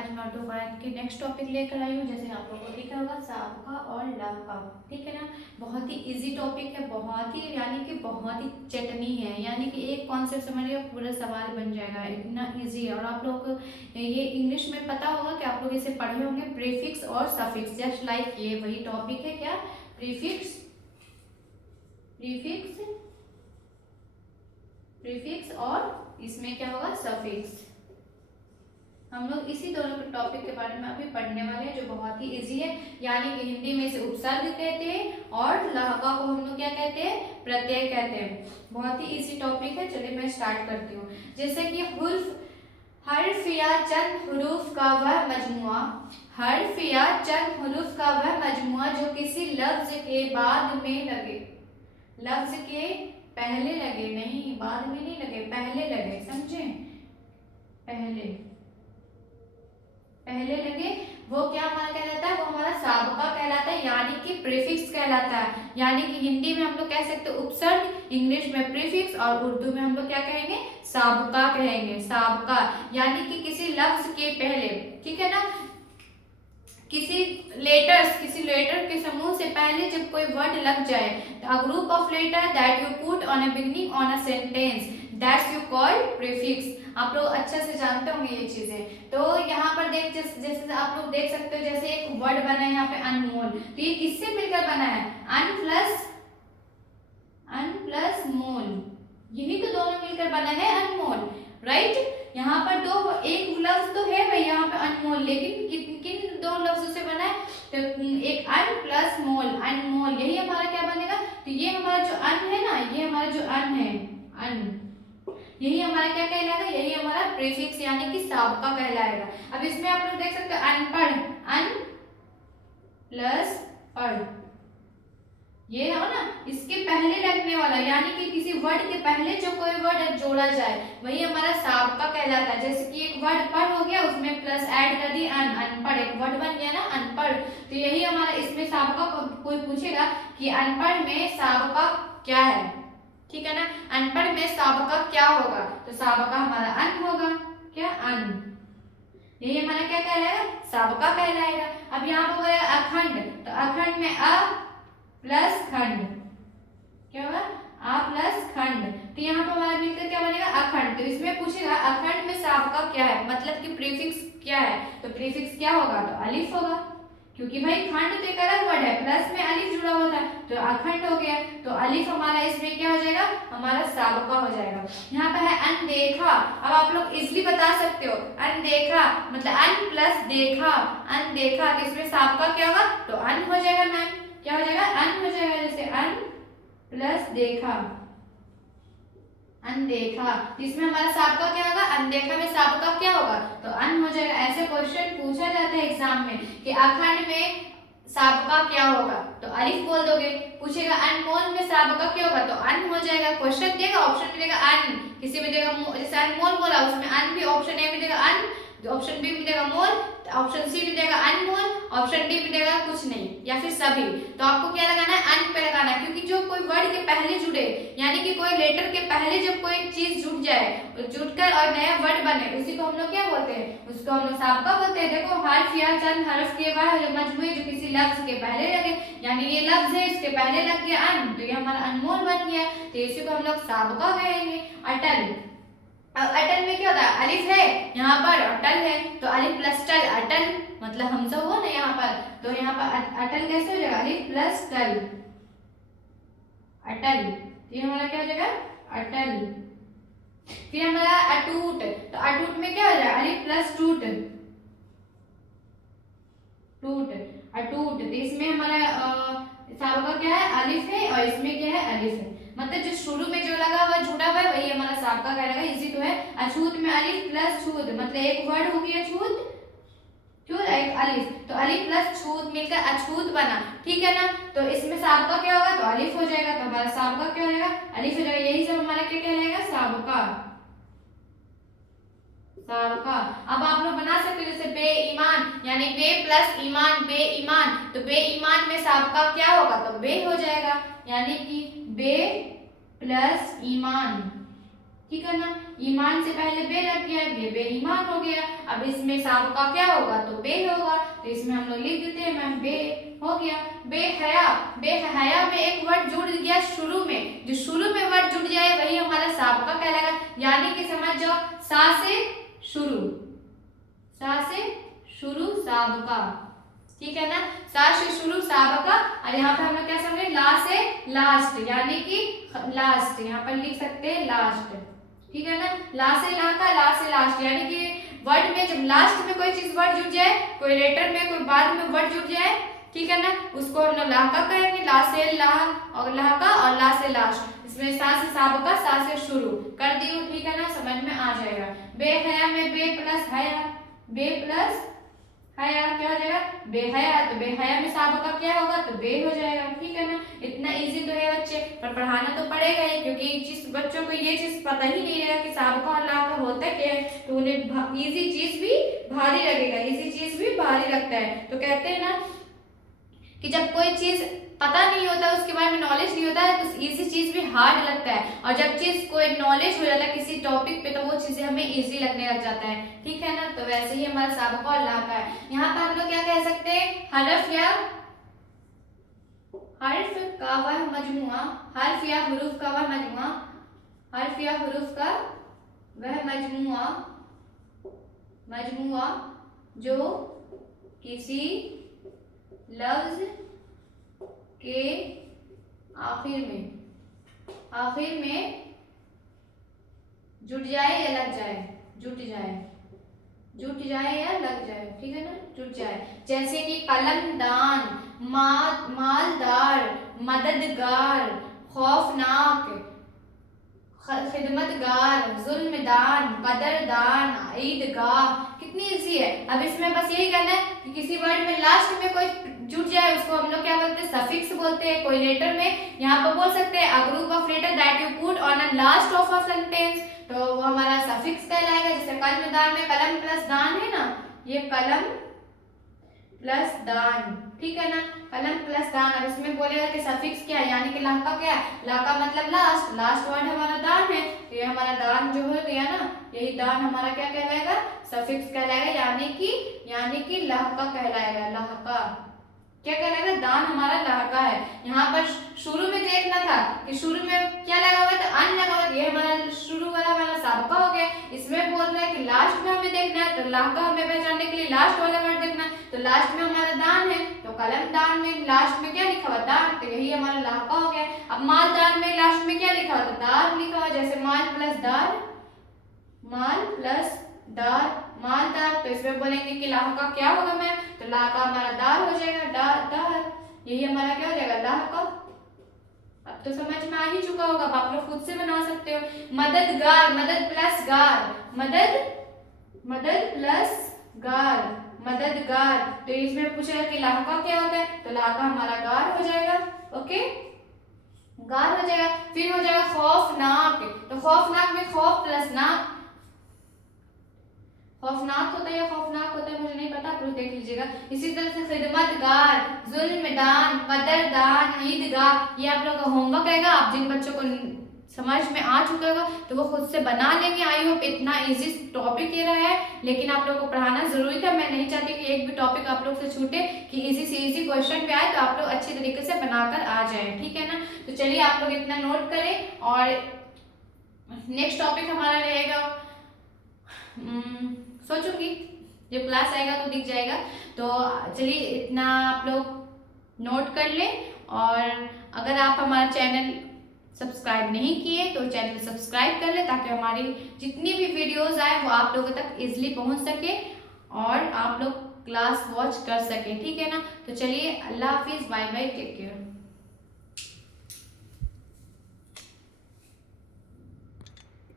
आज मैं उर्दू गणित के नेक्स्ट टॉपिक लेकर आई हूँ। जैसे आप लोगों को दिखा होगा साबका और लाबका, ठीक है ना। बहुत ही इजी टॉपिक है, बहुत ही यानी कि बहुत ही चटनी है, यानी कि एक कॉन्सेप्ट समझिए पूरा सवाल बन जाएगा, इतना इजी है। और आप लोग ये इंग्लिश में पता होगा कि आप लोग इसे पढ़े होंगे, प्रीफिक्स और सफिक्स, जस्ट लाइक ये वही टॉपिक है। क्या? प्रीफिक्स, प्रीफिक्स, प्रीफिक्स और इसमें क्या होगा? सफिक्स। हम लोग इसी दोनों के टॉपिक के बारे में अभी पढ़ने वाले हैं, जो बहुत ही इजी है। यानी कि हिंदी में इसे उपसर्ग कहते हैं और लहका को हम लोग क्या कहते हैं? प्रत्यय कहते हैं। बहुत ही इजी टॉपिक है। चलिए मैं स्टार्ट करती हूँ। जैसे कि हर्फ या चंद हुरूफ का वह मजमुआ, हर्फ या चंद हुरूफ का वह मजमुआ जो किसी लफ्ज के बाद में लगे, लफ्ज के पहले लगे, नहीं बाद में नहीं लगे, पहले लगे, समझे? पहले पहले लगे, वो क्या हमारा कहलाता है? वो हमारा साबका कहलाता है, यानी कि प्रीफिक्स कहलाता है। यानी कि हिंदी में हम लोग कह सकते हैं उपसर्ग, इंग्लिश में प्रीफिक्स और उर्दू में हम लोग क्या कहेंगे? साबका कहेंगे। साबका यानी कि किसी लफ्ज के पहले, ठीक है ना, किसी लेटर के समूह से पहले जब कोई वर्ड लग जाए, a group of letter that you put on a beginning on a sentence, that's you call prefix. आप लोग अच्छे से जानते होंगे ये चीजें। तो यहाँ पर जैसे आप लोग देख सकते हो, जैसे एक वर्ड बना है यहाँ पे अनमोल, तो ये किससे मिलकर बना है? अन प्लस मोल, यही तो दोनों मिलकर बना है अनमोल, राइट। यहाँ पर दो, एक लफ्ज तो है भाई यहाँ पे अनमोल, लेकिन किन दो लफ्जों से बना है? तो एक अन प्लस मोल, अनमोल, यही हमारा क्या बनेगा? तो ये हमारा जो अन है ना, ये हमारा जो अन है, अन, यही हमारा क्या कहलाएगा? यही हमारा प्रीफिक्स यानी कि साबका कहलाएगा। अब इसमें आप लोग देख सकते हो अनपढ़, अन प्लस पढ़, ये है ना, इसके पहले लगने वाला, यानी कि किसी वर्ड के पहले जो कोई वर्ड जोड़ा जाए वही हमारा साबका कहलाता है। जैसे कि एक वर्ड पढ़ हो गया, उसमें प्लस ऐड कर दी अन, अनपढ़, एक वर्ड बन गया ना अनपढ़, तो यही हमारा इसमें साबका। कोई पूछेगा कि अनपढ़ में साबका क्या है, ठीक है ना, अनपढ़ में साबका क्या होगा? तो साबका हमारा अन होगा, क्या? अन, यही हमारा क्या कहलाएगा? साबका कहलाएगा। अब यहाँ पर होगा अखंड, तो अखंड में अ प्लस खंड, क्या होगा? आ प्लस खंड, तो यहाँ पर हमारा मिलकर क्या बनेगा? अखंड। तो इसमें पूछेगा अखंड में साबका क्या है, मतलब कि प्रीफिक्स क्या है? तो प्रीफिक्स क्या होगा? तो अलिफ होगा, क्योंकि भाई खंड तो एक अलग वर्ड है, प्लस में अलिफ जुड़ा हुआ था, तो अखंड हो गया, तो अलिफ हमारा इसमें क्या हो जाएगा? हमारा साबका हो जाएगा। यहाँ पे है अनदेखा। अब आप लोग इजिली बता सकते हो, अनदेखा मतलब अन प्लस देखा, अनदेखा, इसमें साबका क्या होगा? तो अन हो जाएगा मैम, क्या हो जाएगा? अन हो जाएगा। जैसे अन प्लस देखा, अनदेखा, इसमें हमारा साबका क्या होगा? अनदेखा में साबका क्या होगा? तो अन हो जाएगा। ऐसे क्वेश्चन पूछा जाता है एग्जाम में कि अखंड में साबका क्या होगा, तो अलिफ बोल दोगे। पूछेगा अनमोल में साबका क्या होगा, तो अन हो जाएगा। क्वेश्चन देगा, ऑप्शन मिलेगा अन, किसी में देगा, जैसे अनमोल बोला उसमें अन भी, ऑप्शन ए में देगा अन, ऑप्शन बी में देगा मोल, ऑप्शन सी में देगा अनमोल, ऑप्शन डी में देगा कुछ नहीं या फिर सभी। तो आपको क्या लगाना है? अन पे लगाना है, क्योंकि जो कोई वर्ड के पहले जुड़े, यानी कि कोई लेटर के पहले जब कोई चीज जुड़ जाए, जुड़कर और नया वर्ड बने, उसी को हम लोग क्या बोलते हैं? उसको हम लोग साबका बोलते हैं। देखो हर्फ या चंद हर्फ के वह मजमुए जो किसी लफ्ज के पहले लगे, यानी ये लफ्ज है, इसके पहले लग गया अन, तो ये हमारा अनमोल बन गया, तो इसी को हम लोग साबका कहेंगे। अटल, अटल में क्या होता है? अलिफ है यहाँ पर, अटल है, तो अलिफ प्लस टल, अटल मतलब हमजा हुआ ना यहाँ पर, तो यहाँ पर अटल कैसे हो जाएगा? अलिफ प्लस टल, अटल, ये हमारा क्या हो जाएगा? अटल। फिर हमारा अटूट, तो अटूट में क्या हो जाएगा? अलिफ प्लस टूट, टूट, अटूट, तो इसमें हमारा साबका क्या है? अलिफ है, और इसमें क्या है? अलिफ है, मतलब जो शुरू में जो लगा हुआ जुड़ा हुआ है वही हमारा साबका कहलाएगा। इसी तो है अछूत में अलिफ प्लस छूत, मतलब एक वर्ड हो गया छूत, छूत एक अलिफ, तो अलिफ प्लस छूत मिलकर अछूत बना, ठीक है ना। तो इसमें साबका क्या होगा? तो अलिफ हो जाएगा, तो हमारा साबका क्या हो जाएगा? अलिफ हो जाएगा। यही सब हमारा क्या कहलाएगा? साबका, साबका। अब आप लोग बना सकते हो, जैसे बेईमान, यानी बे प्लस ईमान, बेईमान, तो बेईमान में साबका क्या होगा? तो बे हो जाएगा, यानी कि बे प्लस ईमान, ठीक है ना। ईमान से पहले बे लग गया, ये बेईमान हो गया। अब इसमें साबका क्या होगा, तो बे होगा, तो इसमें हम लोग लिख देते हैं मैम बे हो गया। बेहया, बेहया में एक वर्ड जुड़ गया शुरू में, जो शुरू में वर्ड जुड़ जाए वही हमारा साबका कहलाएगा। यानी कि समझ जाओ सा से शुरू, सा से शुरू साबका, ठीक है ना। सा से शुरू साबका, और यहाँ पर हम लोग क्या समझे, ला से लास्ट, यानी कि लास्ट, यहाँ पर लिख सकते हैं लास्ट, ठीक है ना। ला से ला का, ला से लास्ट, यानी कि वर्ड में जब लास्ट में कोई चीज वर्ड जुड़ जाए, कोई लेटर में कोई बाद में वर्ड जुड़ जाए, ठीक है ना, उसको हम लोग लाका कहेंगे। ला से ला और लाका, और ला से लास्ट। इसमें सा से साबका, सा से शुरू कर दियो, ठीक है ना, समझ में आ जाएगा। बेहया में बे प्लस हया, बे प्लस हया क्या हो जाएगा, बेहया। तो बेहया में साबका क्या होगा, तो बे हो जाएगा, ठीक है ना। इतना इजी तो है बच्चे, पर पढ़ाना तो पड़ेगा ही, क्योंकि जिस बच्चों को ये चीज पता ही नहीं रहेगा कि साबका और लाका होता क्या है, तो उन्हें इजी चीज भी भारी लगेगा, इजी चीज भी भारी लगता है। तो कहते हैं ना कि जब कोई चीज पता नहीं होता, उसके बारे में नॉलेज नहीं होता है, तो इजी चीज भी हार्ड लगता है, और जब चीज कोई नॉलेज हो जाता है किसी टॉपिक पे, तो वो चीजें हमें इजी लगने लग जाता है, ठीक है ना। तो वैसे ही हमारा साबका और लाका है। यहाँ पर हम लोग क्या कह सकते हैं, हरफ या हर्फ का वह मजमुआ, हर्फ या हुरूफ का वह मजमुआ, हर्फ या हुरूफ का वह मजमुआ, मजमुआ जो किसी लफ्ज के आखिर में जुट जाए या लग जाए, जुट जाए, जुट जाए या लग जाए, ठीक है ना, जुट जाए। जैसे कि कलमदान, मालदार, मददगार, खौफनाक, खिदमतगार, जुल्मदान, कदरदान, ईदगाह। कितनी इजी है। अब इसमें बस यही कहना है कि किसी वर्ड में लास्ट में कोई जुट जाए, उसको हम लोग क्या बोलते हैं, सफिक्स बोलते हैं। कोई लेटर में यहाँ पर बोल सकते हैं a group of letter that you put on a last of a sentence, तो वो हमारा सफिक्स कहलाएगा। जैसे कलमदान में कलम प्लस दान है ना, ये कलम प्लस दान, ठीक है ना, कलम प्लस दान। अब इसमें बोलेगा कि सफिक्स क्या है, यानी कि लाका क्या है, लाका मतलब लास्ट, लास्ट वर्ड हमारा दान है, तो ये हमारा दान जो हो गया ना, यही दान हमारा क्या कहलाएगा, सफिक्स कहलाएगा, यानी कि लाका कहलाएगा, लाका क्या कहलाएगा, दान हमारा लाका है। यहाँ पर शुरू में देखना था कि शुरू में क्या लगा हुआ था, अन लगा हुआ, ये हमारा शुरू वाला हमारा साबका हो गया। इसमें बोल रहा है कि लास्ट में हमें देखना है, तो लाका हमें पहचानने के लिए लास्ट वाला वर्ड देखना है, तो लास्ट में हमारा दान है, तो कलम दान में लास्ट में क्या लिखा हुआ, दान, तो यही हमारा लाका हो गया। अब माल दान में लास्ट में क्या लिखा हुआ था, दार लिखा हुआ, जैसे माल प्लस दार, माल प्लस दार, मालदार, तो इसमें बोलेंगे कि लाका क्या होगा मैम, तो लाका हमारा दार हो जाएगा, दार, यही हमारा क्या हो जाएगा, लाका। अब तो समझ में आ ही चुका होगा, अब आप लोग खुद से बना सकते हो। मददगार, मदद प्लस गार, मदद प्लस गार, मददगार, तो इसमें पूछेगा कि लाका क्या होता है, तो लाका हमारा गार हो जाएगा, ओके, गार हो जाएगा। फिर हो जाएगा खौफनाक, तो खौफनाक में खौफ प्लस नाक, खौफनाक होता है या खौफनाक होता है मुझे नहीं पता, आप लोग देख लीजिएगा। इसी तरह से खिदमतगार, जुल्मदान, कदरदान, ईदगाह, ये आप लोग का होमवर्क रहेगा। आप जिन बच्चों को समझ में आ चुका होगा तो वो खुद से बना लेंगे। आई होप इतना इजी टॉपिक ये रहा है, लेकिन आप लोगों को पढ़ाना जरूरी था। मैं नहीं चाहती कि एक भी टॉपिक आप लोग से छूटे, कि इजी से इजी क्वेश्चन पे आए तो आप लोग अच्छी तरीके से बनाकर आ जाए, ठीक है ना। तो चलिए आप लोग इतना नोट करें, और नेक्स्ट टॉपिक हमारा रहेगा, सोचूंगी जब क्लास आएगा तो दिख जाएगा। तो चलिए इतना आप लोग नोट कर लें, और अगर आप हमारा चैनल सब्सक्राइब नहीं किए तो चैनल सब्सक्राइब कर लें, ताकि हमारी जितनी भी वीडियोस आए वो आप लोगों तक इजीली पहुंच सके और आप लोग क्लास वॉच कर सके, ठीक है ना। तो चलिए अल्लाह हाफिज़, बाय बाय, टेक केयर।